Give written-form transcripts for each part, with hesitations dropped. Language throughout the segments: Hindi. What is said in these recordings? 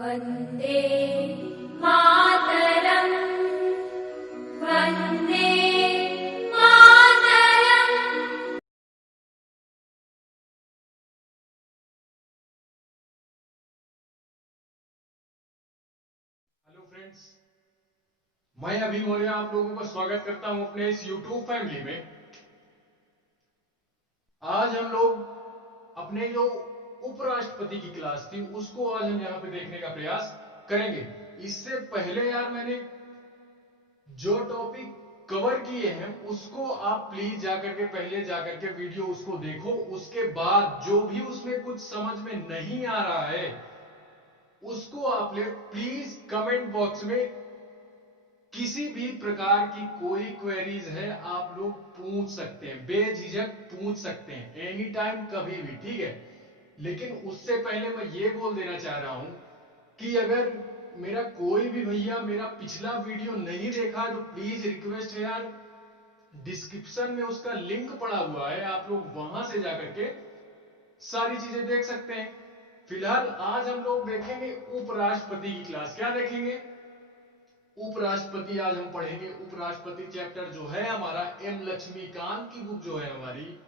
वन्दे मातरम् वन्दे मातरम्। हेलो फ्रेंड्स, मैं अभिमन्यु आप लोगों का स्वागत करता हूं अपने इस YouTube फैमिली में। आज हम लोग अपने जो उपराष्ट्रपति की क्लास थी उसको आज हम यहाँ पे देखने का प्रयास करेंगे। इससे पहले यार मैंने जो टॉपिक कवर किए हैं उसको आप प्लीज जाकर के पहले जाकर के वीडियो उसको देखो। उसके बाद जो भी उसमें कुछ समझ में नहीं आ रहा है उसको आप प्लीज कमेंट बॉक्स में किसी भी प्रकार की कोई क्वेरीज है आप लोग पूछ सकते हैं, बेझिझक पूछ सकते हैं, एनी टाइम, कभी भी, ठीक है। लेकिन उससे पहले मैं ये बोल देना चाह रहा हूं कि अगर मेरा कोई भी भैया मेरा पिछला वीडियो नहीं देखा तो प्लीज रिक्वेस्ट है यार, डिस्क्रिप्शन में उसका लिंक पड़ा हुआ है, आप लोग वहां से जाकर के सारी चीजें देख सकते हैं। फिलहाल आज हम लोग देखेंगे उपराष्ट्रपति की क्लास। क्या देखेंगे? उपराष्ट्रपति आज हम पढ़ेंगे। उपराष्ट्रपति चैप्टर जो है हमारा, एम लक्ष्मीकांत की बुक जो है हमारी,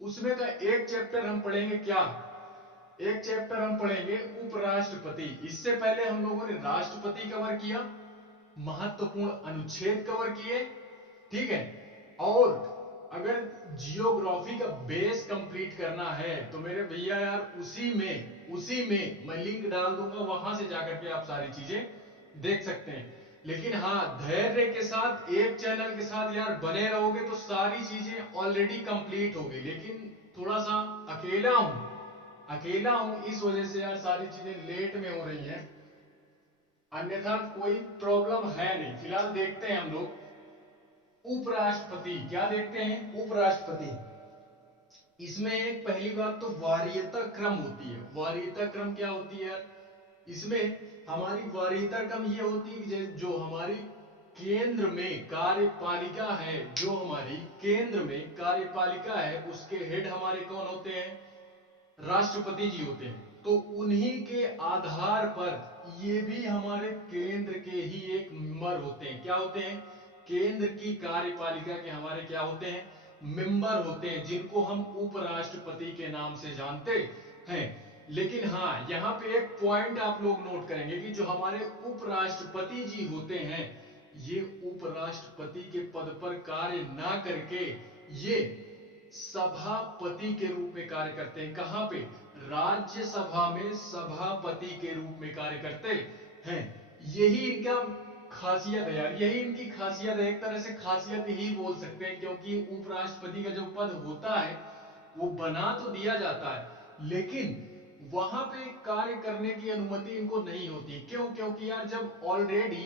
उसमें का एक चैप्टर हम पढ़ेंगे। क्या? एक चैप्टर हम पढ़ेंगे उपराष्ट्रपति। इससे पहले हम लोगों ने राष्ट्रपति कवर किया, महत्वपूर्ण अनुच्छेद कवर किए, ठीक है। और अगर जियोग्राफी का बेस कंप्लीट करना है तो मेरे भैया यार उसी में मैं लिंक डाल दूंगा, वहां से जाकर के आप सारी चीजें देख सकते हैं। लेकिन हाँ, धैर्य के साथ एक चैनल के साथ यार बने रहोगे तो सारी चीजें ऑलरेडी कंप्लीट होगी। लेकिन थोड़ा सा अकेला हूं इस वजह से यार सारी चीजें लेट में हो रही हैं, अन्यथा कोई प्रॉब्लम है नहीं। फिलहाल देखते हैं हम लोग उपराष्ट्रपति। क्या देखते हैं? उपराष्ट्रपति। इसमें एक पहली बात तो वरीयता क्रम होती है। वरीयता क्रम क्या होती है यार? इसमें हमारी वरीयता क्रम ये होती है कि जो हमारी केंद्र में कार्यपालिका है, जो हमारी केंद्र में कार्यपालिका है उसके हेड हमारे कौन होते हैं? राष्ट्रपति जी होते हैं। तो उन्हीं के आधार पर ये भी हमारे केंद्र के ही एक मेंबर होते हैं। क्या होते हैं? केंद्र की कार्यपालिका के हमारे क्या होते हैं? मेंबर होते हैं, जिनको हम उपराष्ट्रपति के नाम से जानते हैं। लेकिन हाँ, यहाँ पे एक पॉइंट आप लोग नोट करेंगे कि जो हमारे उपराष्ट्रपति जी होते हैं, ये उपराष्ट्रपति के पद पर कार्य ना करके ये सभापति के रूप में कार्य करते हैं। कहां पे? राज्यसभा में सभापति के रूप में कार्य करते हैं। यही इनका खासियत है यार, यही इनकी खासियत है। एक तरह से खासियत ही बोल सकते हैं, क्योंकि उपराष्ट्रपति का जो पद होता है वो बना तो दिया जाता है लेकिन वहां पे कार्य करने की अनुमति इनको नहीं होती। क्यों? क्योंकि यार जब ऑलरेडी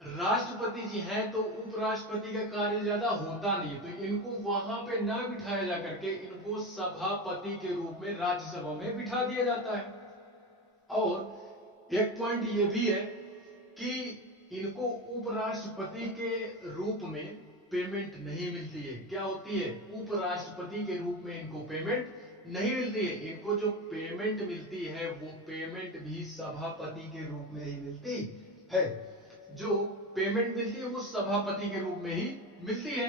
राष्ट्रपति जी हैं तो उपराष्ट्रपति का कार्य ज्यादा होता नहीं, तो इनको वहां पे ना बिठाया जा करके इनको सभापति के रूप में राज्यसभा में बिठा दिया जाता है। और एक पॉइंट ये भी है कि इनको उपराष्ट्रपति के रूप में पेमेंट नहीं मिलती है। क्या होती है? उपराष्ट्रपति के रूप में इनको पेमेंट नहीं मिलती है। इनको जो पेमेंट मिलती है वो पेमेंट भी सभापति के रूप में ही मिलती है। जो पेमेंट मिलती है वो सभापति के रूप में ही मिलती है।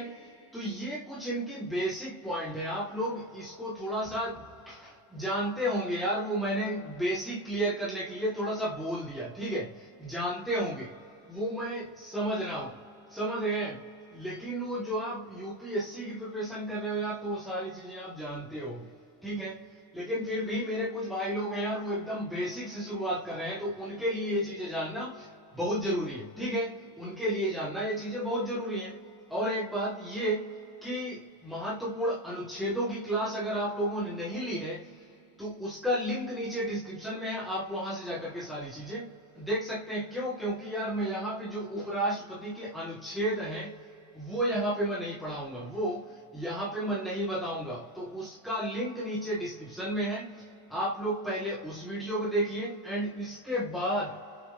तो ये कुछ इनके बेसिक पॉइंट है, आप लोग इसको थोड़ा सा जानते होंगे यार। वो मैंने बेसिक क्लियर करने के लिए थोड़ा सा बोल दिया, ठीक है, जानते होंगे, वो मैं समझ रहा हूं, समझ रहे हैं। लेकिन वो जो आप यूपीएससी की प्रिपरेशन कर रहे हो यार, तो वो सारी चीजें आप जानते हो, ठीक है। लेकिन फिर भी मेरे कुछ भाई लोग हैं यार, वो एकदम बेसिक से शुरुआत कर रहे हैं, तो उनके लिए ये चीजें जानना बहुत जरूरी है, ठीक है। उनके लिए जानना ये चीजें बहुत जरूरी है। और एक बात ये कि महत्वपूर्ण अनुच्छेदों की क्लास अगर आप लोगों ने नहीं ली है तो उसका लिंक नीचे डिस्क्रिप्शन में है, आप वहां से जाकर के सारी चीजें देख सकते हैं। क्यों? क्योंकि यार मैं यहाँ पे जो उपराष्ट्रपति के अनुच्छेद हैं वो यहाँ पे मैं नहीं पढ़ाऊंगा, वो यहाँ पे मैं नहीं बताऊंगा, तो उसका लिंक नीचे डिस्क्रिप्शन में है। आप लोग पहले उस वीडियो को देखिए एंड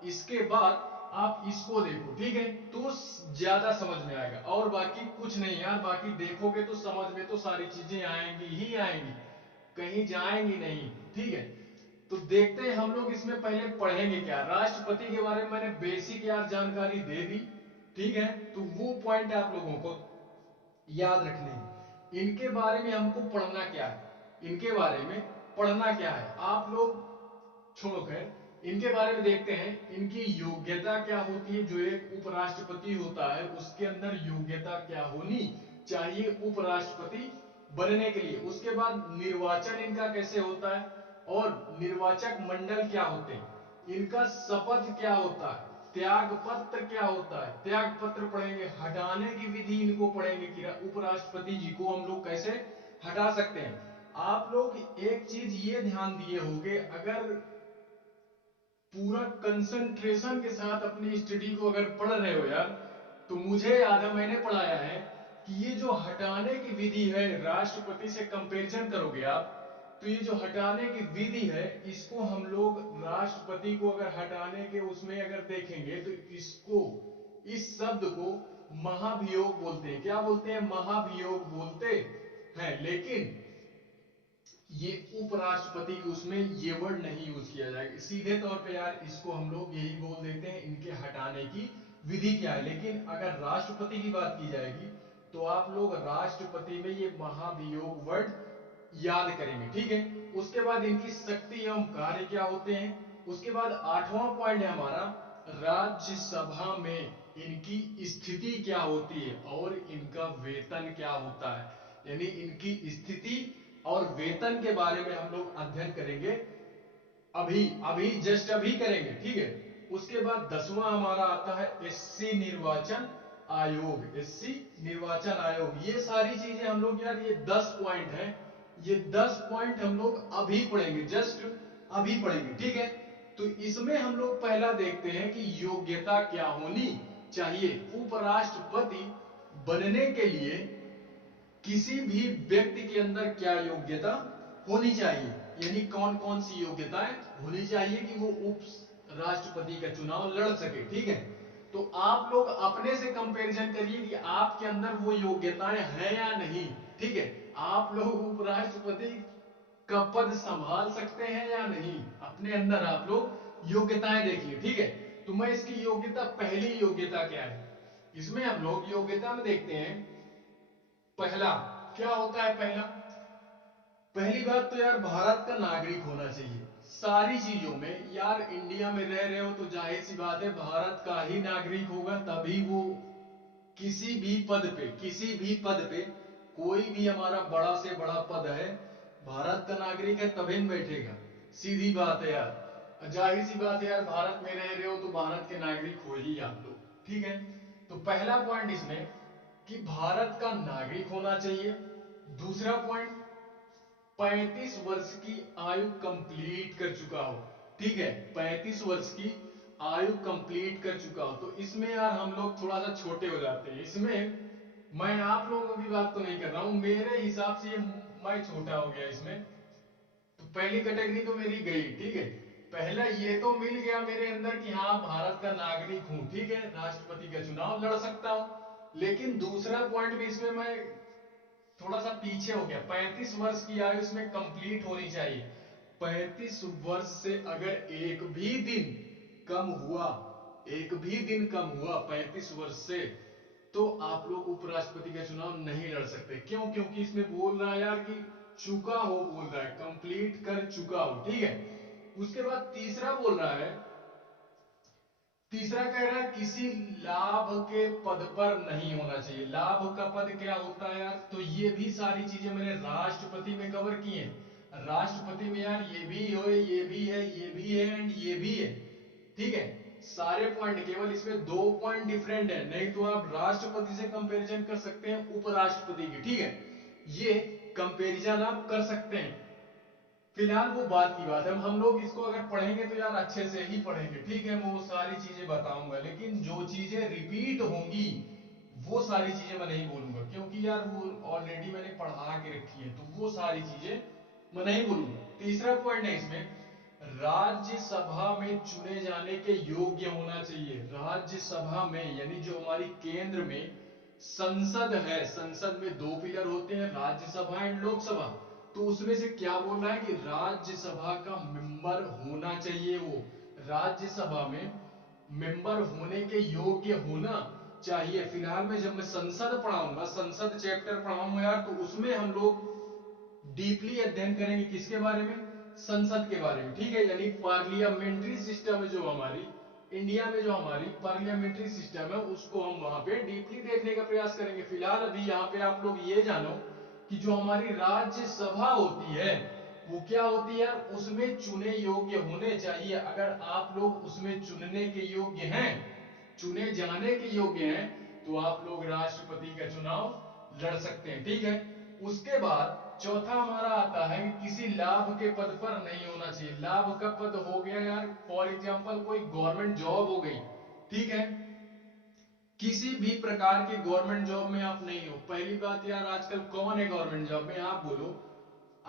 इसके बाद आप इसको देखो, ठीक है, तो ज्यादा समझ में आएगा। और बाकी कुछ नहीं यार, बाकी देखोगे तो समझ में तो सारी चीजें आएंगी ही आएंगी, कहीं जाएंगी नहीं, ठीक है। तो देखते हैं हम लोग इसमें पहले पढ़ेंगे क्या। राष्ट्रपति के बारे में मैंने बेसिक यार जानकारी दे दी, ठीक है। तो वो पॉइंट आप लोगों को याद रखने हैं। इनके बारे में हमको पढ़ना क्या है, इनके बारे में पढ़ना क्या है, आप लोग छोड़ो खैर, इनके बारे में देखते हैं। इनकी योग्यता क्या होती है, जो एक उपराष्ट्रपति होता है उसके अंदर योग्यता क्या होनी चाहिए उपराष्ट्रपति बनने के लिए। उसके बाद निर्वाचन इनका कैसे होता है, और निर्वाचक मंडल क्या होते हैं, इनका शपथ क्या होता है, त्याग पत्र क्या होता है, त्याग पत्र पढ़ेंगे, हटाने की विधि इनको पढ़ेंगे कि उपराष्ट्रपति जी को हम लोग कैसे हटा सकते हैं। आप लोग एक चीज ये ध्यान दिए होंगे, अगर पूरा कंसंट्रेशन के साथ अपनी स्टडी को अगर पढ़ रहे हो यार, तो मुझे याद है मैंने पढ़ाया है कि ये जो हटाने की विधि है, राष्ट्रपति से कंपैरिजन करोगे आप, तो ये जो हटाने की विधि है, इसको हम लोग राष्ट्रपति को अगर हटाने के उसमें अगर देखेंगे तो इसको, इस शब्द को महाभियोग बोलते हैं। क्या बोलते हैं, महाभियोग बोलते हैं। लेकिन ये उपराष्ट्रपति के उसमें ये वर्ड नहीं यूज किया जाएगा, सीधे तौर पे यार इसको हम लोग यही बोल देते हैं इनके हटाने की विधि क्या है। लेकिन अगर राष्ट्रपति की बात की जाएगी तो आप लोग राष्ट्रपति में ये महाभियोग वर्ड याद करेंगे, ठीक है। उसके बाद इनकी शक्ति एवं कार्य क्या होते हैं। उसके बाद 8वां पॉइंट है हमारा, राज्यसभा में इनकी स्थिति क्या होती है और इनका वेतन क्या होता है। यानी इनकी स्थिति और वेतन के बारे में हम लोग अध्ययन करेंगे, अभी अभी जस्ट अभी करेंगे, ठीक है। उसके बाद 10वां हमारा आता है एससी निर्वाचन आयोग, एससी निर्वाचन आयोग। ये सारी चीजें हम लोग यार, ये 10 पॉइंट है, ये 10 पॉइंट हम लोग अभी पढ़ेंगे, जस्ट अभी पढ़ेंगे, ठीक है। तो इसमें हम लोग पहला देखते हैं कि योग्यता क्या होनी चाहिए उपराष्ट्रपति बनने के लिए। किसी भी व्यक्ति के अंदर क्या योग्यता होनी चाहिए, यानी कौन कौन सी योग्यताएं होनी चाहिए कि वो उप राष्ट्रपति का चुनाव लड़ सके, ठीक है। तो आप लोग अपने से कंपैरिजन करिए कि आपके अंदर वो योग्यताएं हैं या नहीं, ठीक है। आप लोग उपराष्ट्रपति का पद संभाल सकते हैं या नहीं, अपने अंदर आप लोग योग्यताएं देखिए, ठीक है। तो मैं इसकी योग्यता, पहली योग्यता क्या है, इसमें हम लोग योग्यता में देखते हैं। पहला क्या होता है, पहली बात तो यार भारत का नागरिक होना चाहिए सारी चीजों में। यार इंडिया में रह रहे हो तो जाहिर सी बात है भारत का ही नागरिक होगा, तभी वो किसी भी पद पे, किसी भी पद पे, कोई भी हमारा बड़ा से बड़ा पद है, भारत का नागरिक है तभी न बैठेगा। सीधी बात है यार, जाहिर सी बात है यार, भारत में रह रहे हो तो भारत के नागरिक हो ही आप लोग, ठीक है। तो पहला पॉइंट इसमें कि भारत का नागरिक होना चाहिए। दूसरा पॉइंट, 35 वर्ष की आयु कंप्लीट कर चुका हो, ठीक है। 35 वर्ष की आयु कंप्लीट कर चुका हो। तो इसमें यार हम लोग थोड़ा सा छोटे हो जाते हैं, इसमें मैं आप लोगों की बात तो नहीं कर रहा हूं, मेरे हिसाब से ये मैं छोटा हो गया इसमें। तो पहली कैटेगरी तो मेरी गई, ठीक है। पहला ये तो मिल गया मेरे अंदर कि हाँ भारत का नागरिक हूं, ठीक है, राष्ट्रपति का चुनाव लड़ सकता हूं। लेकिन दूसरा पॉइंट भी इसमें मैं थोड़ा सा पीछे हो गया, 35 वर्ष की आयु इसमें कंप्लीट होनी चाहिए। 35 वर्ष से अगर एक भी दिन कम हुआ, एक भी दिन कम हुआ 35 वर्ष से, तो आप लोग उपराष्ट्रपति का चुनाव नहीं लड़ सकते। क्यों, क्योंकि इसमें बोल रहा है यार कि चुका हो, बोल रहा है कंप्लीट कर चुका हो, ठीक है। उसके बाद तीसरा बोल रहा है, तीसरा कह रहा है किसी लाभ के पद पर नहीं होना चाहिए। लाभ का पद क्या होता है यार, तो ये भी सारी चीजें मैंने राष्ट्रपति में कवर की हैं। राष्ट्रपति में यार ये भी हो, ये भी है, ये भी है एंड ये भी है, ठीक है। सारे पॉइंट, केवल इसमें 2 पॉइंट डिफरेंट है, नहीं तो आप राष्ट्रपति से कंपैरिजन कर सकते हैं उपराष्ट्रपति की, ठीक है। ये कंपैरिजन आप कर सकते हैं। फिलहाल वो बात की बात है, हम लोग इसको अगर पढ़ेंगे तो यार अच्छे से ही पढ़ेंगे, ठीक है। मैं वो सारी चीजें बताऊंगा, लेकिन जो चीजें रिपीट होंगी वो सारी चीजें मैं नहीं बोलूंगा, क्योंकि यार वो ऑलरेडी मैंने पढ़ा के रखी है, तो वो सारी चीजें मैं नहीं बोलूंगा। तीसरा पॉइंट है इसमें, राज्यसभा में चुने जाने के योग्य होना चाहिए। राज्यसभा में यानी जो हमारी केंद्र में संसद है, संसद में 2 पिलर होते हैं, राज्यसभा एंड लोकसभा। तो उसमें से क्या बोल रहा है कि राज्यसभा का मेंबर होना चाहिए, वो राज्यसभा में मेंबर होने के योग्य होना चाहिए। फिलहाल में जब मैं संसद पढ़ाऊंगा, संसद चैप्टर पढ़ाऊंगा यार, तो उसमें हम लोग डीपली अध्ययन करेंगे किसके बारे में, संसद के बारे में, ठीक है। यानी पार्लियामेंट्री सिस्टम है जो हमारी इंडिया में, जो हमारी पार्लियामेंट्री सिस्टम है, उसको हम वहां पे डीपली देखने का प्रयास करेंगे। फिलहाल अभी यहाँ पे आप लोग ये जानो कि जो हमारी राज्यसभा होती है वो क्या होती है, उसमें चुने योग्य होने चाहिए। अगर आप लोग उसमें चुनने के योग्य हैं, चुने जाने के योग्य हैं, तो आप लोग राष्ट्रपति का चुनाव लड़ सकते हैं, ठीक है। उसके बाद चौथा हमारा आता है कि किसी लाभ के पद पर नहीं होना चाहिए। लाभ का पद हो गया यार, फॉर एग्जांपल कोई गवर्नमेंट जॉब हो गई, ठीक है। किसी भी प्रकार के गवर्नमेंट जॉब में आप नहीं हो। पहली बात यार, आजकल कौन है गवर्नमेंट जॉब में, आप बोलो।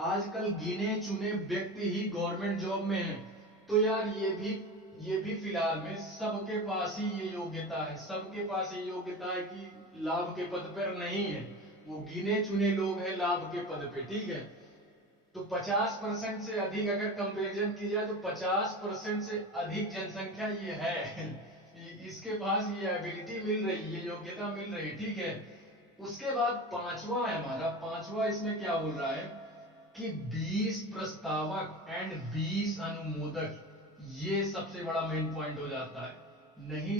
आजकल गिने चुने व्यक्ति ही गवर्नमेंट जॉब में हैं। तो यार ये भी फिलहाल में सबके पास ही ये योग्यता है, सबके पास ये योग्यता है कि लाभ के पद पर नहीं है, वो गिने चुने लोग हैं लाभ के पद पे, ठीक है। तो 50% से अधिक अगर कंपैरिजन की जाए तो 50% से अधिक जनसंख्या ये है इसके पास ये एबिलिटी मिल रही, ये योग्यता मिल रही, ठीक है। उसके बाद पांचवा है हमारा, पांचवा इसमें क्या बोल रहा है कि 20 प्रस्तावक एंड 20 अनुमोदक, ये सबसे बड़ा मेन पॉइंट हो जाता है। नहीं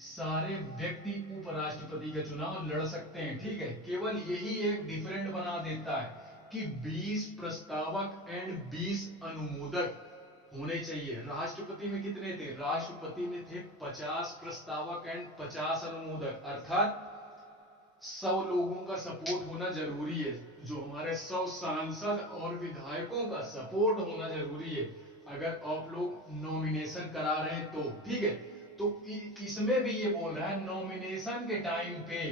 सारे व्यक्ति उपराष्ट्रपति का चुनाव लड़ सकते हैं, ठीक है। केवल यही एक डिफरेंट बना देता है कि 20 प्रस्तावक एंड 20 अनुमोदक होने चाहिए। राष्ट्रपति में कितने थे, राष्ट्रपति में थे 50 प्रस्तावक एंड 50 अनुमोदक, अर्थात 100 लोगों का सपोर्ट होना जरूरी है। जो हमारे 100 सांसद और विधायकों का सपोर्ट होना जरूरी है, अगर आप लोग नॉमिनेशन करा रहे हैं तो, ठीक है। तो इसमें भी ये बोल रहा है नॉमिनेशन के टाइम पे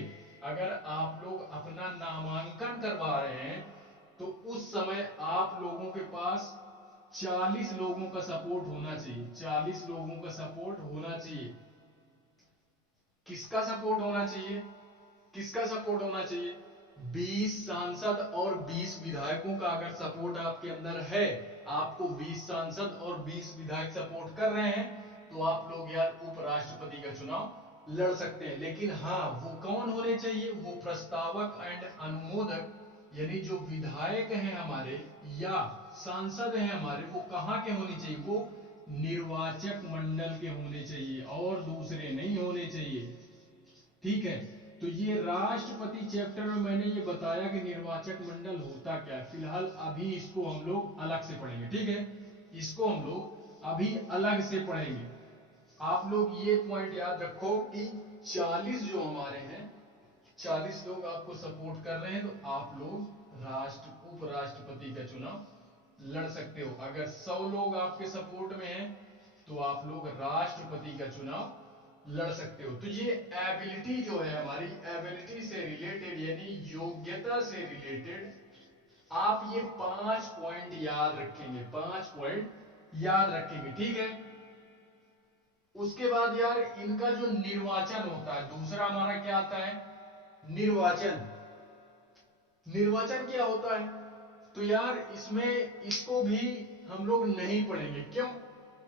अगर आप लोग अपना नामांकन करवा रहे हैं तो उस समय आप लोगों के पास 40 लोगों का सपोर्ट होना चाहिए, 40 लोगों का सपोर्ट होना चाहिए। किसका सपोर्ट होना चाहिए, किसका सपोर्ट होना चाहिए, 20 सांसद और 20 विधायकों का अगर सपोर्ट आपके अंदर है, आपको 20 सांसद और 20 विधायक सपोर्ट कर रहे हैं, तो आप लोग यार उपराष्ट्रपति का चुनाव लड़ सकते हैं। लेकिन हाँ, वो कौन होने चाहिए, वो प्रस्तावक एंड अनुमोदक, यानी जो विधायक हैं हमारे या सांसद हैं हमारे, वो कहां के होने चाहिए, वो निर्वाचक मंडल के होने चाहिए और दूसरे नहीं होने चाहिए, ठीक है। तो ये राष्ट्रपति चैप्टर में मैंने ये बताया कि निर्वाचक मंडल होता क्या है। फिलहाल अभी इसको हम लोग अलग से पढ़ेंगे, ठीक है। इसको हम लोग अभी अलग से पढ़ेंगे। आप लोग ये पॉइंट याद रखो कि 40 जो हमारे हैं, 40 लोग आपको सपोर्ट कर रहे हैं, तो आप लोग उपराष्ट्रपति का चुनाव लड़ सकते हो। अगर 100 लोग आपके सपोर्ट में हैं तो आप लोग राष्ट्रपति का चुनाव लड़ सकते हो। तो ये एबिलिटी जो है हमारी, एबिलिटी से रिलेटेड यानी योग्यता से रिलेटेड आप ये 5 पॉइंट याद रखेंगे, 5 पॉइंट याद रखेंगे, ठीक है। उसके बाद यार इनका जो निर्वाचन होता है, दूसरा हमारा क्या आता है, निर्वाचन। निर्वाचन क्या होता है, तो यार इसमें इसको भी हम लोग नहीं पढ़ेंगे, क्यों,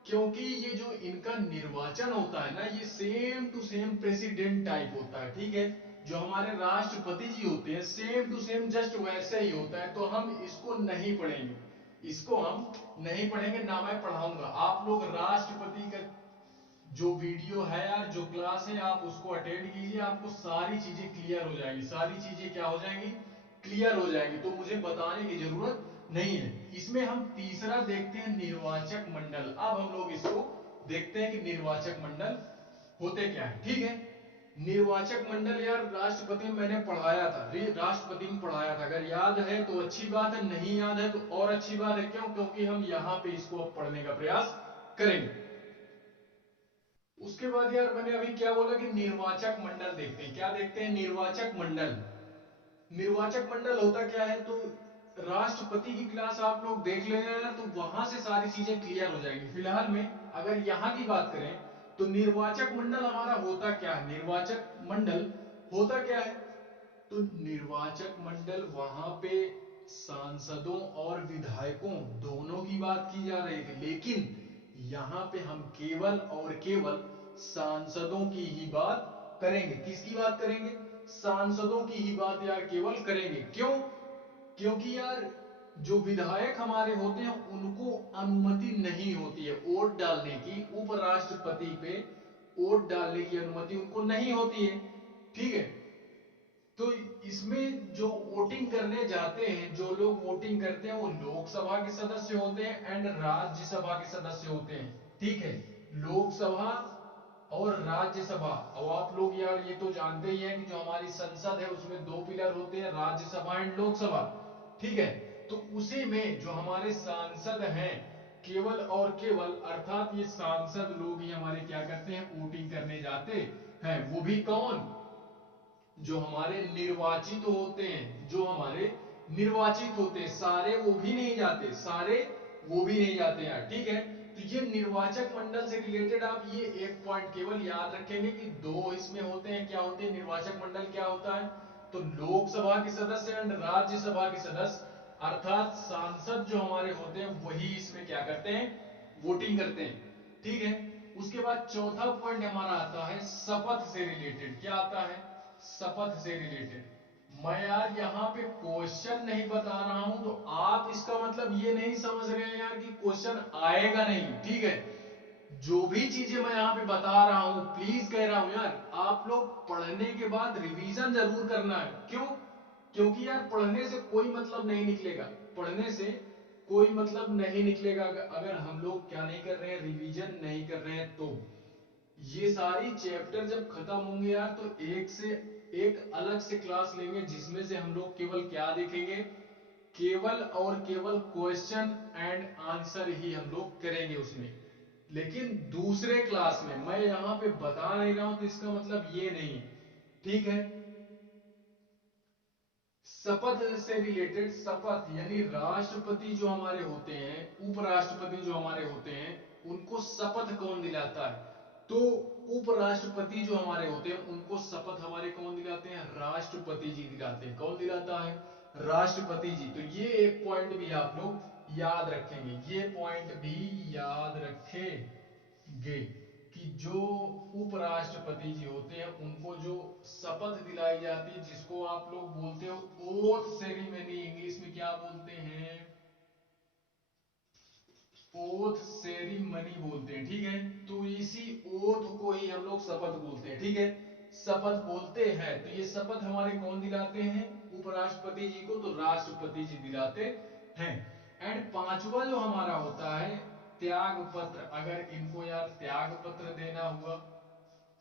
क्योंकि ये जो इनका निर्वाचन होता है ना, ये same to same president type होता है, ठीक है। जो हमारे राष्ट्रपति जी होते हैं सेम टू सेम जस्ट वैसे ही होता है, तो हम इसको नहीं पढ़ेंगे, इसको हम नहीं पढ़ेंगे ना, मैं पढ़ाऊंगा। आप लोग राष्ट्रपति का जो वीडियो है यार, जो क्लास है, आप उसको अटेंड कीजिए, आपको सारी चीजें क्लियर हो जाएंगी, सारी चीजें क्या हो जाएंगी, क्लियर हो जाएंगी, तो मुझे बताने की जरूरत नहीं है। इसमें हम तीसरा देखते हैं निर्वाचक मंडल। अब हम लोग इसको देखते हैं कि निर्वाचक मंडल होते क्या है, ठीक है। निर्वाचक मंडल यार राष्ट्रपति में मैंने पढ़ाया था, राष्ट्रपति में पढ़ाया था, अगर याद है तो अच्छी बात है, नहीं याद है तो और अच्छी बात है, क्यों, क्योंकि हम यहां पे इसको अब पढ़ने का प्रयास करेंगे। उसके बाद यार मैंने अभी क्या बोला कि निर्वाचक मंडल देखते हैं, क्या देखते हैं, निर्वाचक मंडल। निर्वाचक मंडल होता क्या है, तो राष्ट्रपति की क्लास आप लोग देख लेना यार, तो वहां से सारी चीजें क्लियर हो जाएंगी। फिलहाल में अगर यहां की बात करें तो निर्वाचक मंडल हमारा होता क्या है, निर्वाचक मंडल होता क्या है, तो निर्वाचक मंडल वहां पे सांसदों और विधायकों दोनों की बात की जा रही थी, लेकिन यहां पे हम केवल और केवल सांसदों की ही बात करेंगे। किसकी बात करेंगे? सांसदों की ही बात यार केवल करेंगे। क्यों? क्योंकि यार जो विधायक हमारे होते हैं उनको अनुमति नहीं होती है वोट डालने की, उपराष्ट्रपति पे वोट डालने की अनुमति उनको नहीं होती है। ठीक है, तो इसमें जो वोटिंग करने जाते हैं, जो लोग वोटिंग करते हैं वो लोकसभा के सदस्य होते हैं एंड राज्यसभा के सदस्य होते हैं। ठीक है, लोकसभा और राज्यसभा। अब आप लोग यार ये तो जानते ही हैं कि जो हमारी संसद है उसमें दो पिलर होते हैं, राज्यसभा एंड लोकसभा। ठीक है, तो उसी में जो हमारे सांसद हैं केवल और केवल, अर्थात ये सांसद लोग ही हमारे क्या करते हैं, वोटिंग करने जाते हैं। वो भी कौन? जो हमारे निर्वाचित होते हैं, जो हमारे निर्वाचित होते हैं, सारे वो भी नहीं जाते, सारे वो भी नहीं जाते हैं। ठीक है, तो ये निर्वाचक मंडल से रिलेटेड आप ये एक पॉइंट केवल याद रखेंगे कि दो इसमें होते हैं। क्या होते हैं? निर्वाचक मंडल क्या होता है? तो लोकसभा के सदस्य एंड राज्यसभा के सदस्य, अर्थात सांसद जो हमारे होते हैं वही इसमें क्या करते हैं, वोटिंग करते हैं। ठीक है, उसके बाद चौथा पॉइंट हमारा आता है शपथ से रिलेटेड। क्या आता है? शपथ से रिलेटेड। मैं यार यहाँ पे क्वेश्चन नहीं बता रहा हूं तो आप इसका मतलब ये नहीं समझ रहे हैं यार कि क्वेश्चन आएगा नहीं। ठीक है, जो भी चीजें मैं यहाँ पे बता रहा हूं, प्लीज कह रहा हूं यार, आप लोग पढ़ने के बाद रिवीजन जरूर करना है। क्यों? क्योंकि यार पढ़ने से कोई मतलब नहीं निकलेगा, पढ़ने से कोई मतलब नहीं निकलेगा अगर हम लोग क्या नहीं कर रहे हैं, रिवीजन नहीं कर रहे हैं। तो ये सारी चैप्टर जब खत्म होंगे यार तो एक से एक अलग से क्लास लेंगे जिसमें से हम लोग केवल क्या देखेंगे, केवल और केवल क्वेश्चन एंड आंसर ही हम लोग करेंगे उसमें। लेकिन दूसरे क्लास में मैं यहां पे बता नहीं रहा हूं तो इसका मतलब ये नहीं। ठीक है, शपथ से रिलेटेड, शपथ यानी राष्ट्रपति जो हमारे होते हैं, उपराष्ट्रपति जो हमारे होते हैं, उनको शपथ कौन दिलाता है? तो उपराष्ट्रपति जो हमारे होते हैं उनको शपथ हमारे कौन दिलाते हैं? राष्ट्रपति जी दिलाते हैं। कौन दिलाता है? राष्ट्रपति जी। तो ये एक पॉइंट भी आप लोग याद रखेंगे, ये पॉइंट भी याद रखेंगे कि जो उपराष्ट्रपति जी होते हैं उनको जो शपथ दिलाई जाती है, जिसको आप लोग बोलते हो ओथ सेरेमनी, इंग्लिश में क्या बोलते हैं? ओथ सेरेमनी बोलते हैं। ठीक है, तो इसी ओथ को ही हम लोग शपथ बोलते हैं। ठीक है, शपथ बोलते हैं। तो ये शपथ हमारे कौन दिलाते हैं? उपराष्ट्रपति जी को तो राष्ट्रपति जी दिलाते हैं। एंड पांचवा जो हमारा होता है त्याग पत्र। अगर इनको यार त्याग पत्र देना हुआ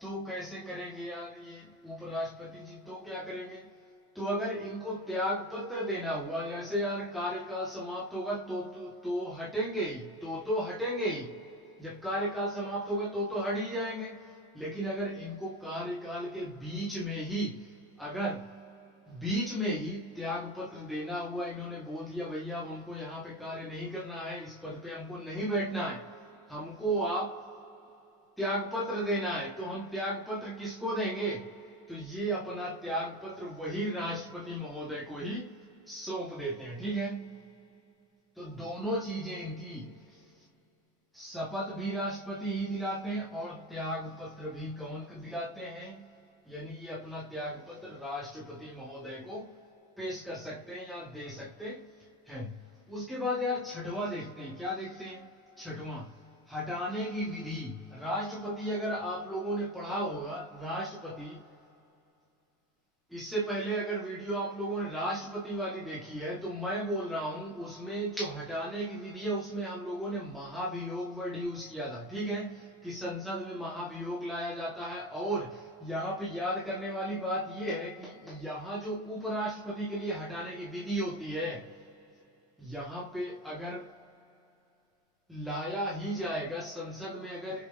तो कैसे करेंगे यार ये उपराष्ट्रपति जी? तो क्या करेंगे? तो अगर इनको त्याग पत्र देना हुआ, जैसे यार कार्यकाल समाप्त होगा तो हटेंगे ही, तो हटेंगे ही। जब कार्यकाल समाप्त होगा तो हट ही जाएंगे। लेकिन अगर इनको कार्यकाल के बीच में ही, अगर बीच में ही त्याग पत्र देना हुआ, इन्होंने बोल दिया भैया अब हमको यहाँ पे कार्य नहीं करना है, इस पद पे हमको नहीं बैठना है, हमको आप त्याग पत्र देना है, तो हम त्याग पत्र किसको देंगे? तो ये अपना त्याग पत्र वही राष्ट्रपति महोदय को ही सौंप देते हैं। ठीक है, तो दोनों चीजें इनकी, शपथ भी राष्ट्रपति ही दिलाते हैं और त्याग पत्र भी कौन दिलाते हैं? यानी ये अपना त्याग पत्र राष्ट्रपति महोदय को पेश कर सकते हैं या दे सकते हैं। उसके बाद यार छठवां देखते हैं। क्या देखते हैं? छठवां, हटाने की विधि। राष्ट्रपति, अगर आप लोगों ने पढ़ा होगा राष्ट्रपति, इससे पहले अगर वीडियो आप लोगों ने राष्ट्रपति वाली देखी है तो मैं बोल रहा हूं उसमें जो हटाने की विधि है उसमें हम लोगों ने महाभियोग वर्ड यूज किया था। ठीक है, कि संसद में महाभियोग लाया जाता है। और यहाँ पे याद करने वाली बात यह है कि यहाँ जो उपराष्ट्रपति के लिए हटाने की विधि होती है, यहाँ पे अगर लाया ही जाएगा, संसद में अगर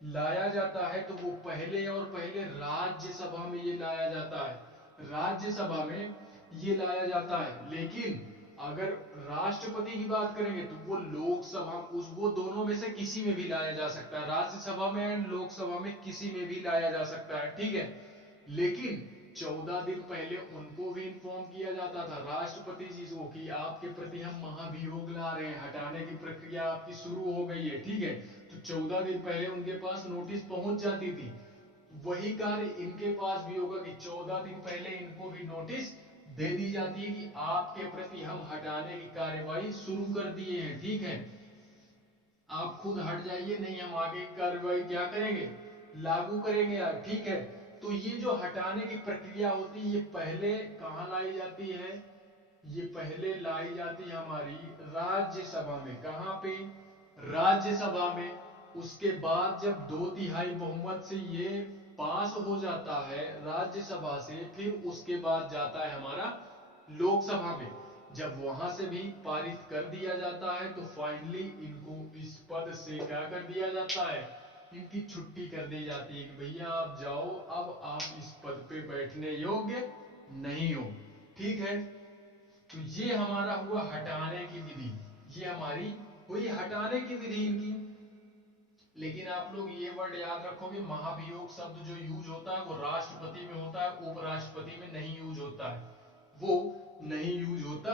लाया जाता है तो वो पहले और पहले राज्यसभा में ये लाया जाता है, राज्यसभा में ये लाया जाता है। लेकिन अगर राष्ट्रपति की बात करेंगे तो वो लोकसभा, उस वो दोनों में से किसी में भी लाया जा सकता है, राज्यसभा में एंड लोकसभा में किसी में भी लाया जा सकता है। ठीक है, लेकिन 14 दिन पहले उनको भी इन्फॉर्म किया जाता था, राष्ट्रपति जी को, कि आपके प्रति हम महाभियोग ला रहे हैं, हटाने की प्रक्रिया आपकी शुरू हो गई है, ठीक है। तो 14 दिन पहले उनके पास नोटिस पहुंच जाती थी। वही कार्य इनके पास भी होगा कि 14 दिन पहले इनको भी नोटिस दे दी जाती है कि आपके प्रति हम हटाने की कार्यवाही शुरू कर दिए हैं, ठीक है, आप खुद हट जाइए, नहीं हम आगे की कार्रवाई क्या करेंगे, लागू करेंगे यार, ठीक है। तो ये जो हटाने की प्रक्रिया होती है, ये पहले कहां लाई जाती है, ये पहले लाई जाती है हमारी राज्यसभा में। कहां पे, राज्यसभा में। उसके बाद जब 2/3 बहुमत से ये पास हो जाता है राज्यसभा से, फिर उसके बाद जाता है हमारा लोकसभा में। जब वहां से भी पारित कर दिया जाता है तो फाइनली इनको इस पद से क्या कर दिया जाता है, इनकी छुट्टी कर दी जाती है कि भैया आप जाओ, अब आप इस पद पे बैठने योग्य नहीं हो, ठीक है। तो ये हमारा हुआ हटाने की विधि, ये हमारी हुई हटाने की विधि इनकी। लेकिन आप लोग ये वर्ड याद रखोगे, महाभियोग शब्द जो यूज होता है वो राष्ट्रपति में होता है, उपराष्ट्रपति में नहीं यूज होता है, वो नहीं यूज होता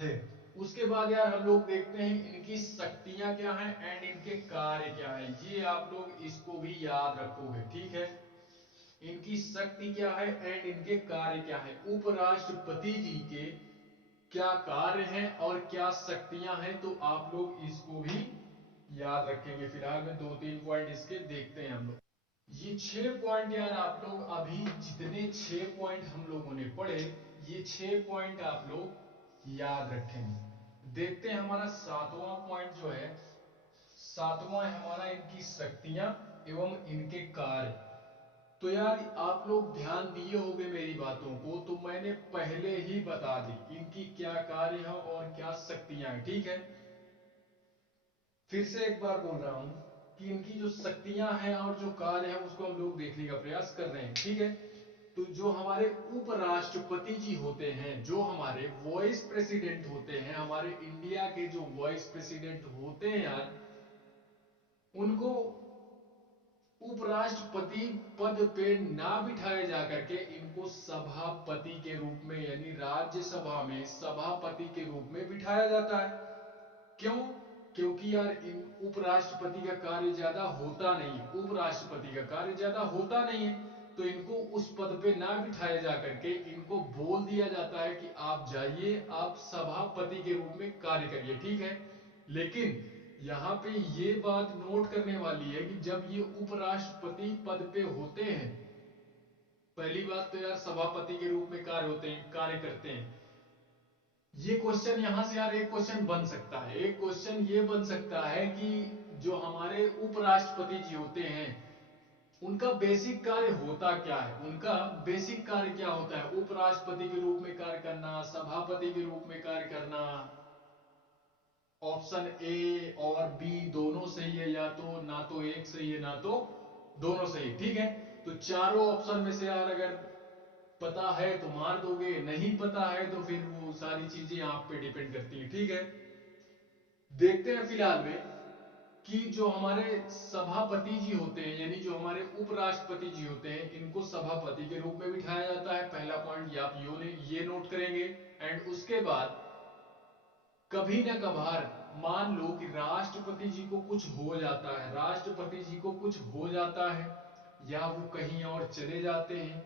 है। उसके बाद यार हम लोग देखते हैं इनकी शक्तियां क्या हैं एंड इनके कार्य क्या है, ये आप लोग इसको भी याद रखोगे, ठीक है। इनकी शक्ति क्या है एंड इनके कार्य क्या है, उपराष्ट्रपति जी के क्या कार्य हैं और क्या शक्तियां हैं, तो आप लोग इसको भी याद रखेंगे। फिलहाल में 2-3 पॉइंट इसके देखते हैं हम लोग। ये 6 पॉइंट यार आप लोग अभी जितने 6 पॉइंट हम लोगों ने पढ़े, ये 6 पॉइंट आप लोग याद रखेंगे। देखते हैं हमारा 7वां पॉइंट जो है, 7वां है हमारा इनकी शक्तियां एवं इनके कार्य। तो यार आप लोग ध्यान दिए होंगे मेरी बातों को, तो मैंने पहले ही बता दी इनकी क्या कार्य है और क्या शक्तियां हैं, ठीक है। फिर से एक बार बोल रहा हूं कि इनकी जो शक्तियां हैं और जो कार्य है उसको हम लोग देखने का प्रयास कर रहे हैं, ठीक है। तो जो हमारे उपराष्ट्रपति जी होते हैं, जो हमारे वाइस प्रेसिडेंट होते हैं, हमारे इंडिया के जो वाइस प्रेसिडेंट होते हैं यार, उनको उपराष्ट्रपति पद पे ना बिठाए जाकर के इनको सभापति के रूप में, यानी राज्यसभा में सभापति के रूप में बिठाया जाता है। क्यों? क्योंकि यार इन उपराष्ट्रपति का कार्य ज्यादा होता नहीं है, उपराष्ट्रपति का कार्य ज्यादा होता नहीं है, तो इनको उस पद पे ना बिठाया जा करके इनको बोल दिया जाता है कि आप जाइए, आप सभापति के रूप में कार्य करिए, ठीक है। लेकिन यहां पे ये बात नोट करने वाली है कि जब ये उपराष्ट्रपति पद पे होते हैं, पहली बात तो यार सभापति के रूप में कार्य करते हैं। ये क्वेश्चन यहां से यार एक क्वेश्चन बन सकता है, एक क्वेश्चन ये बन सकता है कि जो हमारे उपराष्ट्रपति जी होते हैं उनका बेसिक कार्य होता क्या है, उनका बेसिक कार्य क्या होता है, उपराष्ट्रपति के रूप में कार्य करना, सभापति के रूप में कार्य करना। ऑप्शन ए और बी दोनों सही है, या तो ना तो एक सही है ना तो दोनों सही, ठीक है। तो चारों ऑप्शन में से यार अगर पता है तो मार दोगे, नहीं पता है तो फिर वो सारी चीजें आप पे डिपेंड करती हैं, ठीक है। देखते हैं फिलहाल में कि जो हमारे सभापति जी होते हैं, यानी जो हमारे उपराष्ट्रपति जी होते हैं, इनको सभापति के रूप में बिठाया जाता है। पहला पॉइंट ये आप ये नोट करेंगे। एंड उसके बाद कभी ना कभार मान लो कि राष्ट्रपति जी को कुछ हो जाता है, राष्ट्रपति जी को कुछ हो जाता है या वो कहीं और चले जाते हैं,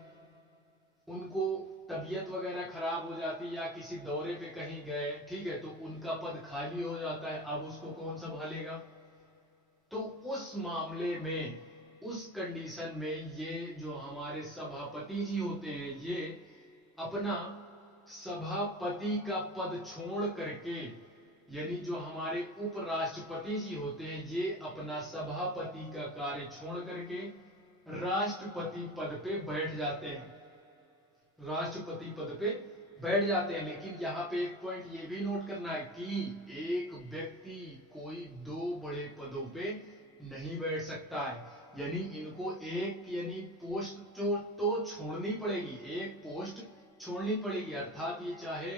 उनको तबीयत वगैरह खराब हो जाती है या किसी दौरे पे कहीं गए, ठीक है, तो उनका पद खाली हो जाता है, अब उसको कौन संभालेगा। तो उस मामले में, उस कंडीशन में ये जो हमारे सभापति जी होते हैं, ये अपना सभापति का पद छोड़ करके, यानी जो हमारे उपराष्ट्रपति जी होते हैं, ये अपना सभापति का कार्य छोड़ करके राष्ट्रपति पद पे बैठ जाते हैं, राष्ट्रपति पद पे बैठ जाते हैं। लेकिन यहां पे एक पॉइंट ये भी नोट करना है कि एक व्यक्ति कोई दो बड़े पदों पे नहीं बैठ सकता है, यानी इनको एक यानी पोस्ट तो छोड़नी पड़ेगी, एक पोस्ट छोड़नी पड़ेगी, अर्थात ये चाहे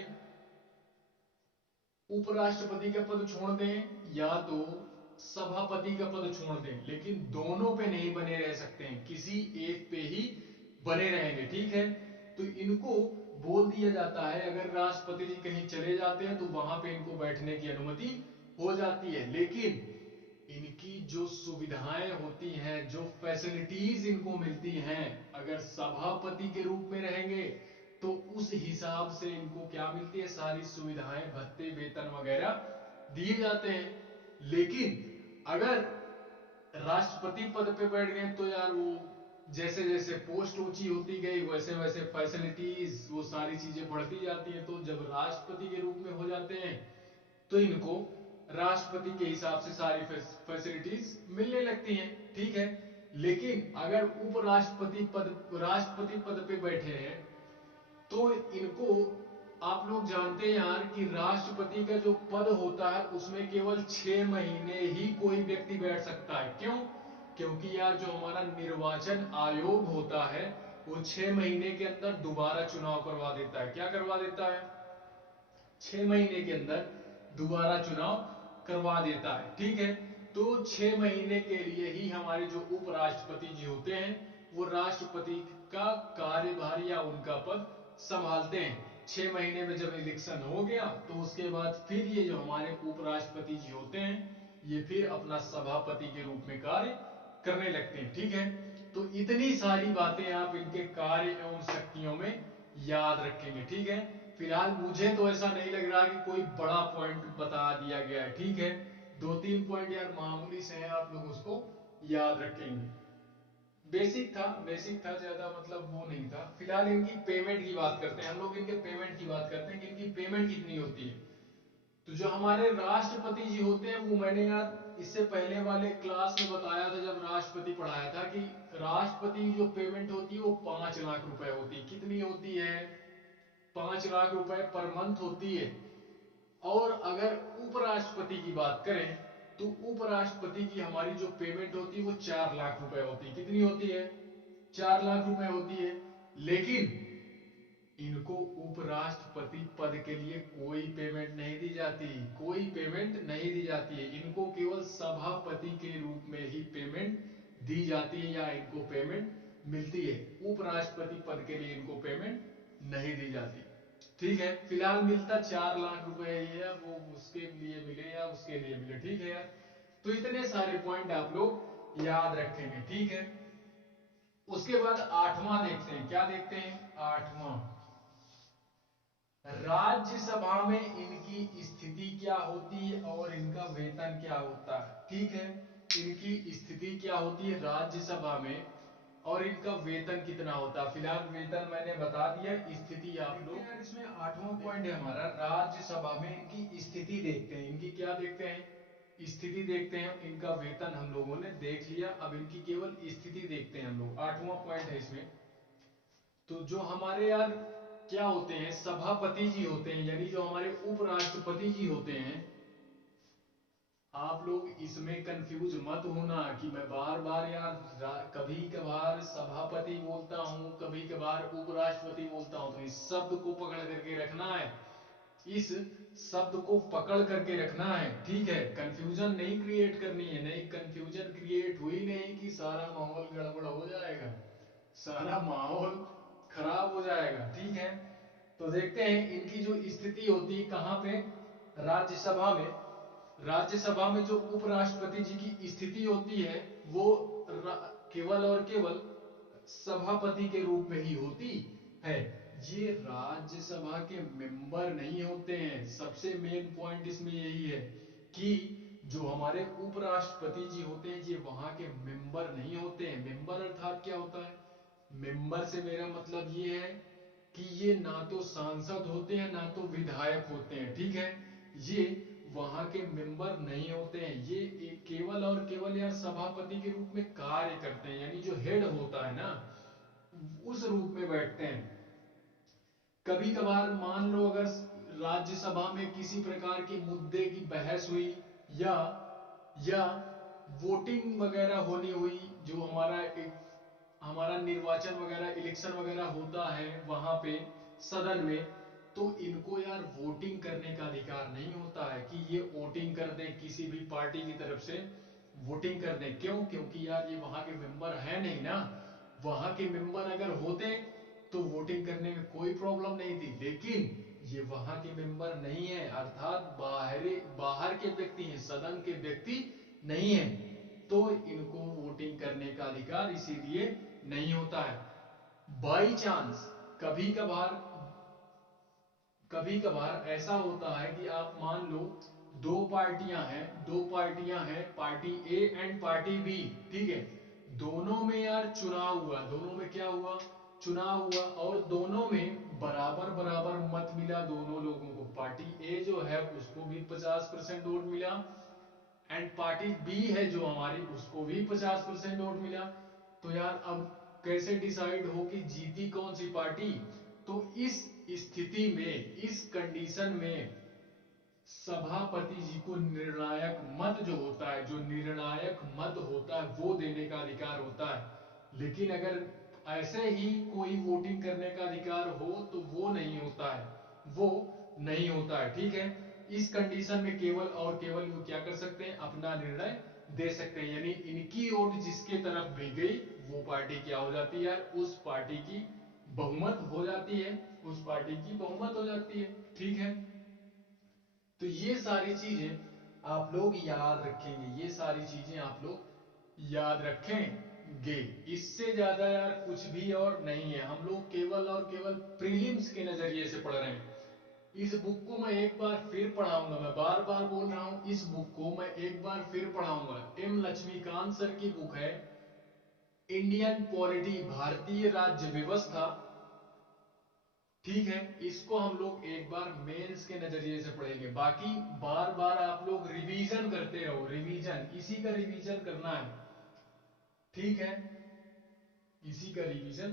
उपराष्ट्रपति का पद छोड़ दें या तो सभापति का पद छोड़ दें, लेकिन दोनों पे नहीं बने रह सकते हैं, किसी एक पे ही बने रहेंगे, ठीक है। तो इनको बोल दिया जाता है, अगर राष्ट्रपति जी कहीं चले जाते हैं तो वहां पे इनको बैठने की अनुमति हो जाती है। लेकिन इनकी जो सुविधाएं होती हैं, जो फैसिलिटीज इनको मिलती हैं, अगर सभापति के रूप में रहेंगे तो उस हिसाब से इनको क्या मिलती है, सारी सुविधाएं, भत्ते, वेतन वगैरह दिए जाते हैं। लेकिन अगर राष्ट्रपति पद पे बैठ गए तो यार वो जैसे जैसे पोस्ट ऊंची होती गई वैसे वैसे फैसिलिटीज, वो सारी चीजें बढ़ती जाती हैं। तो जब राष्ट्रपति के रूप में हो जाते हैं तो इनको राष्ट्रपति के हिसाब से सारी फैसिलिटीज मिलने लगती हैं, ठीक है। लेकिन अगर राष्ट्रपति पद पे बैठे हैं तो इनको, आप लोग जानते हैं यार कि राष्ट्रपति का जो पद होता है उसमें केवल 6 महीने ही कोई व्यक्ति बैठ सकता है। क्यों? क्योंकि यार जो हमारा निर्वाचन आयोग होता है वो 6 महीने के अंदर दोबारा चुनाव करवा देता है। क्या करवा देता है? 6 महीने के अंदर दोबारा चुनाव करवा देता है, ठीक है। तो 6 महीने के लिए ही हमारे जो उपराष्ट्रपति जी होते हैं वो राष्ट्रपति का कार्यभार या उनका पद संभालते हैं। 6 महीने में जब इलेक्शन हो गया तो उसके बाद फिर ये जो हमारे उपराष्ट्रपति जी होते हैं ये फिर अपना सभापति के रूप में कार्य करने लगते हैं, ठीक है। तो इतनी सारी बातें आप इनके कार्य एवं शक्तियों में याद रखेंगे, ठीक है। फिलहाल मुझे तो ऐसा नहीं लग रहा कि कोई बड़ा पॉइंट बता दिया गया है, ठीक है। 2-3 पॉइंट यार मामूली से हैं, आप लोग उसको याद रखेंगे। बेसिक था, ज्यादा मतलब वो नहीं था। फिलहाल इनकी पेमेंट की बात करते हैं, हम लोग इनके पेमेंट की बात करते हैं कि इनकी पेमेंट कितनी होती है। तो जो हमारे राष्ट्रपति जी होते हैं वो मैंने यार इससे पहले वाले क्लास में बताया था जब राष्ट्रपति पढ़ाया था कि राष्ट्रपति की जो पेमेंट होती है वो 5 लाख रुपए होती है। कितनी होती है? 5 लाख रुपए पर मंथ होती है। और अगर उपराष्ट्रपति की बात करें तो उपराष्ट्रपति की हमारी जो पेमेंट होती है वो 4 लाख रुपए होती है। कितनी होती है? 4 लाख रुपए होती है। लेकिन इनको उपराष्ट्रपति पद के लिए कोई पेमेंट नहीं दी जाती, कोई पेमेंट नहीं दी जाती है। इनको केवल सभापति के रूप में ही पेमेंट दी जाती है या इनको पेमेंट मिलती है। उपराष्ट्रपति पद के लिए इनको पेमेंट नहीं दी जाती, ठीक है। फिलहाल मिलता 4 लाख रुपए ही है, वो उसके लिए मिले या उसके लिए मिले, ठीक है यार। तो इतने सारे पॉइंट आप लोग याद रखेंगे, ठीक है। उसके बाद 8वां देखते हैं, क्या देखते हैं? 8वां, राज्यसभा में इनकी स्थिति क्या होती है और इनका वेतन क्या होता है, ठीक है। इनकी स्थिति क्या होती है राज्यसभा में और इनका वेतन कितना होता है। फिलहाल वेतन मैंने बता दिया, स्थिति आप लोग यार इसमें 8वां पॉइंट है हमारा, राज्यसभा में इनकी स्थिति देखते हैं। इनकी क्या देखते हैं? स्थिति देखते हैं। इनका वेतन हम लोगों ने देख लिया, अब इनकी केवल स्थिति देखते हैं हम लोग। 8वां पॉइंट है इसमें। तो जो हमारे यार क्या होते हैं, सभापति जी होते हैं, यानी जो हमारे उपराष्ट्रपति जी होते हैं, आप लोग इसमें कंफ्यूज मत होना कि मैं बार बार यार कभी कभार सभापति बोलता हूं, कभी कभार उपराष्ट्रपति बोलता हूं। तो इस शब्द को पकड़ करके रखना है, इस शब्द को पकड़ करके रखना है, ठीक है। कंफ्यूजन नहीं क्रिएट करनी है, नहीं कंफ्यूजन क्रिएट हुई नहीं कि सारा माहौल गड़बड़ हो जाएगा, सारा माहौल खराब हो जाएगा, ठीक है। तो देखते हैं इनकी जो स्थिति होती है कहां पे, राज्यसभा में। राज्यसभा में जो उपराष्ट्रपति जी की स्थिति होती है वो केवल और केवल सभापति के रूप में ही होती है। ये राज्यसभा के मेंबर नहीं होते हैं। सबसे मेन पॉइंट इसमें यही है कि जो हमारे उपराष्ट्रपति जी होते हैं ये वहां के मेंबर नहीं होते हैं। मेंबर अर्थात क्या होता है? मेंबर से मेरा मतलब ये है कि ये ना तो सांसद होते हैं ना तो विधायक होते हैं, ठीक है। ये वहां के मेंबर नहीं होते हैं, ये एक केवल और केवल यार सभापति के रूप में कार्य करते हैं, यानी जो हेड होता है ना उस रूप में बैठते हैं। कभी कभार मान लो अगर राज्यसभा में किसी प्रकार के मुद्दे की बहस हुई या वोटिंग वगैरह होनी हुई, जो हमारा निर्वाचन वगैरह इलेक्शन वगैरह होता है वहां पे सदन में, तो इनको यार वोटिंग करने का अधिकार नहीं होता है कि ये वोटिंग कर दें किसी भी पार्टी की तरफ से वोटिंग कर दें। क्यों? क्योंकि यार ये वहां के मेंबर है नहीं ना। वहां के मेंबर अगर होते तो वोटिंग करने में कोई प्रॉब्लम नहीं थी। लेकिन ये वहां के मेंबर नहीं है, अर्थात बाहर के व्यक्ति हैं, सदन के व्यक्ति नहीं है, तो इनको वोटिंग करने का अधिकार इसीलिए नहीं होता है। बाई चांस कभी कभार ऐसा होता है कि आप मान लो दो पार्टियां हैं, party A and party B, ठीक है। दोनों में यार चुनाव हुआ, दोनों में क्या हुआ, चुनाव हुआ, और दोनों में बराबर बराबर मत मिला दोनों लोगों को। पार्टी ए जो है उसको भी 50% वोट मिला, एंड पार्टी बी है जो हमारी, उसको भी 50% वोट मिला। तो यार अब कैसे डिसाइड हो कि जीती कौन सी पार्टी? तो इस स्थिति में, इस कंडीशन में सभापति जी को निर्णायक मत जो होता है, जो निर्णायक मत होता है वो देने का अधिकार होता है। लेकिन अगर ऐसे ही कोई वोटिंग करने का अधिकार हो तो वो नहीं होता है, वो नहीं होता है, ठीक है। इस कंडीशन में केवल और केवल वो क्या कर सकते हैं, अपना निर्णय दे सकते हैं। यानी इनकी वोट जिसके तरफ भी गई वो पार्टी क्या हो जाती है यार, उस पार्टी की बहुमत हो जाती है, उस पार्टी की बहुमत हो जाती है, ठीक है। तो ये सारी चीजें आप लोग याद रखेंगे, ये सारी चीजें आप लोग याद रखेंगे। इससे ज्यादा यार कुछ भी और नहीं है, हम लोग केवल और केवल प्रीलिम्स के नजरिए से पढ़ रहे हैं। इस बुक को मैं एक बार फिर पढ़ाऊंगा, मैं बार बार बोल रहा हूं, इस बुक को मैं एक बार फिर पढ़ाऊंगा। एम लक्ष्मीकांत सर की बुक है इंडियन पॉलिटी, भारतीय राज्य व्यवस्था, ठीक है। इसको हम लोग एक बार मेंस के नजरिए से पढ़ेंगे। बाकी बार बार आप लोग रिवीजन करते रहो, रिवीजन, इसी का रिवीजन करना है, ठीक है, इसी का रिवीजन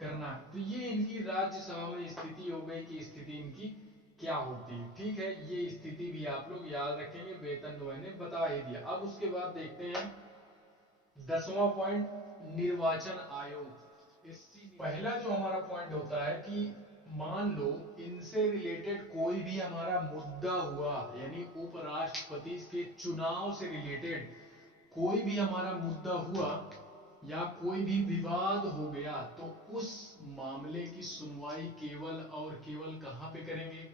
करना है। तो ये इनकी राज्यसभा में स्थिति हो गई कि स्थिति इनकी क्या होती है, ठीक है। ये स्थिति भी आप लोग याद रखेंगे, वेतन तो मैंने बता ही दिया। अब उसके बाद देखते हैं 10वां पॉइंट, निर्वाचन आयोग। पहला जो हमारा पॉइंट होता है कि मान लो इनसे रिलेटेड कोई भी हमारा मुद्दा हुआ, यानी उपराष्ट्रपति के चुनाव से रिलेटेड कोई भी हमारा मुद्दा हुआ या कोई भी विवाद हो गया, तो उस मामले की सुनवाई केवल और केवल कहां पे करेंगे,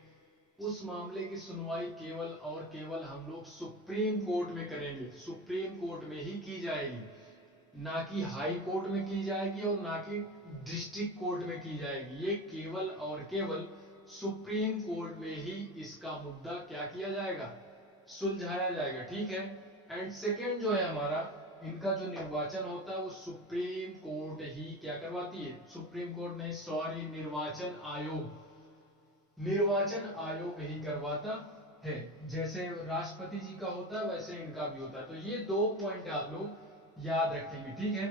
उस मामले की सुनवाई केवल और केवल हम लोग सुप्रीम कोर्ट में करेंगे, सुप्रीम कोर्ट में ही की जाएगी, ना कि हाई कोर्ट में की जाएगी और ना कि डिस्ट्रिक्ट कोर्ट में की जाएगी। ये केवल और केवल सुप्रीम कोर्ट में ही इसका मुद्दा क्या किया जाएगा, सुलझाया जाएगा, ठीक है। एंड सेकेंड जो है हमारा, इनका जो निर्वाचन होता है वो सुप्रीम कोर्ट ही क्या करवाती है, सुप्रीम कोर्ट नहीं सॉरी, निर्वाचन आयोग, निर्वाचन आयोग ही करवाता है। जैसे राष्ट्रपति जी का होता है वैसे इनका भी होता है। तो ये दो पॉइंट आप लोग याद रखेंगे, ठीक है।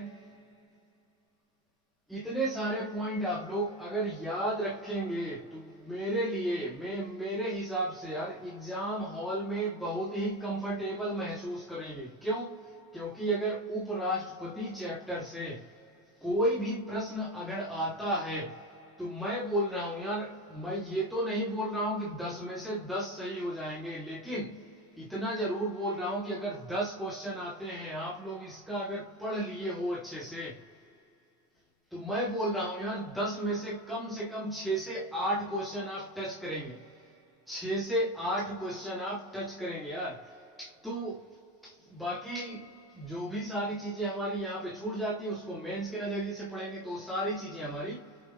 इतने सारे पॉइंट आप लोग अगर याद रखेंगे तो मेरे लिए, मेरे हिसाब से यार एग्जाम हॉल में बहुत ही कंफर्टेबल महसूस करेंगे। क्यों? क्योंकि अगर उपराष्ट्रपति चैप्टर से कोई भी प्रश्न अगर आता है तो मैं बोल रहा हूं यार, मैं ये तो नहीं बोल रहा हूं कि 10 में से 10 सही हो जाएंगे, लेकिन इतना जरूर बोल रहा हूं कि अगर 10 क्वेश्चन आते हैं, आप लोग इसका अगर पढ़ लिए हो अच्छे से, तो मैं बोल रहा हूं यार 10 में से कम 6 से 8 क्वेश्चन आप टच करेंगे, 6 से 8 क्वेश्चन आप टच करेंगे यार। तो बाकी जो भी सारी चीजें हमारी यहाँ पे छूट जाती है उसको मेंस के नजरिए से पढ़ेंगे तो सारी चीजें हमारी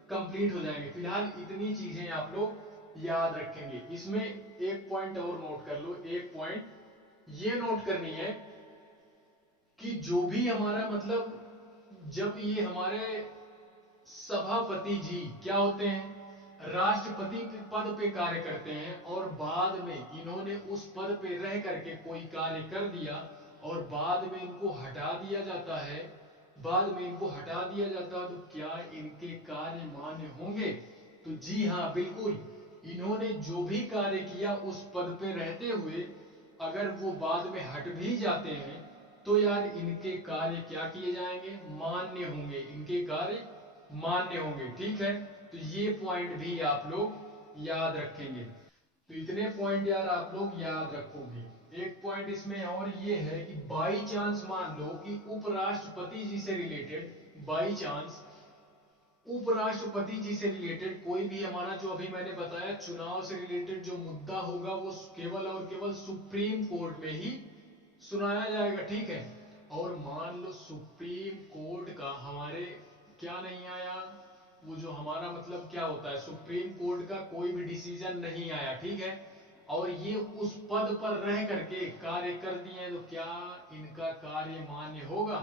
कंप्लीट हो जाएंगी। फिलहाल इतनी चीजें आप लोग याद रखेंगे। इसमें एक पॉइंट और नोट कर लो, एक पॉइंट ये नोट करनी है कि जो भी हमारा मतलब, जब ये हमारे सभापति जी क्या होते हैं, राष्ट्रपति पद पे कार्य करते हैं और बाद में इन्होंने उस पद पे रह करके कोई कार्य कर दिया और बाद में इनको हटा दिया जाता है, बाद में इनको हटा दिया जाता है, तो क्या इनके कार्य मान्य होंगे? तो जी हां, बिल्कुल। इन्होंने जो भी कार्य किया उस पद पे रहते हुए अगर वो बाद में हट भी जाते हैं तो यार इनके कार्य क्या किए जाएंगे, मान्य होंगे, इनके कार्य मान्य होंगे, ठीक है। तो ये पॉइंट भी आप लोग याद रखेंगे। तो इतने पॉइंट यार आप लोग याद रखोगे। एक पॉइंट इसमें और ये है कि बाई चांस मान लो कि उपराष्ट्रपति जी से रिलेटेड बाई चांस उपराष्ट्रपति जी से रिलेटेड कोई भी हमारा जो अभी मैंने बताया चुनाव से रिलेटेड जो मुद्दा होगा वो केवल और केवल सुप्रीम कोर्ट में ही सुनाया जाएगा, ठीक है। और मान लो सुप्रीम कोर्ट का हमारे क्या नहीं आया, वो जो हमारा मतलब क्या होता है, सुप्रीम कोर्ट का कोई भी डिसीजन नहीं आया, ठीक है, और ये उस पद पर रह करके कार्य कर दिए, तो क्या इनका कार्य मान्य होगा?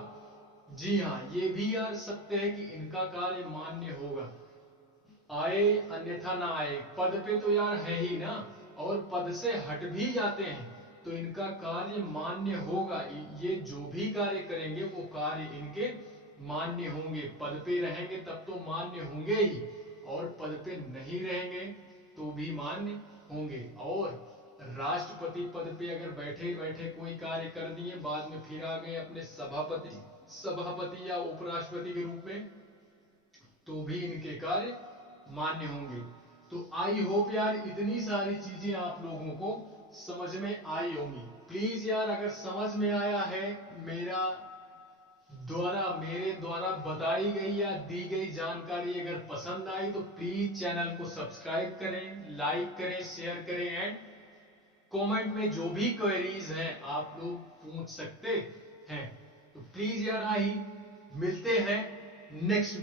जी हाँ, ये भी यार सत्य है कि इनका कार्य मान्य होगा, आए अन्यथा ना आए, पद पे तो यार है ही ना, और पद से हट भी जाते हैं तो इनका कार्य मान्य होगा। ये जो भी कार्य करेंगे वो कार्य इनके मान्य होंगे, पद पे रहेंगे तब तो मान्य होंगे ही, और पद पे नहीं रहेंगे तो भी मान्य होंगे। और राष्ट्रपति पद पे अगर बैठे बैठे कोई कार्य कर दिए, बाद में फिर आ गए अपने सभापति या उपराष्ट्रपति के रूप में, तो भी इनके कार्य मान्य होंगे। तो आई होप यार इतनी सारी चीजें आप लोगों को समझ में आई होंगी। प्लीज यार अगर समझ में आया है, मेरे द्वारा बताई गई या दी गई जानकारी अगर पसंद आई तो प्लीज चैनल को सब्सक्राइब करें, लाइक करें, शेयर करें, एंड कमेंट में जो भी क्वेरीज हैं आप लोग पूछ सकते हैं। तो प्लीज यार आई मिलते हैं नेक्स्ट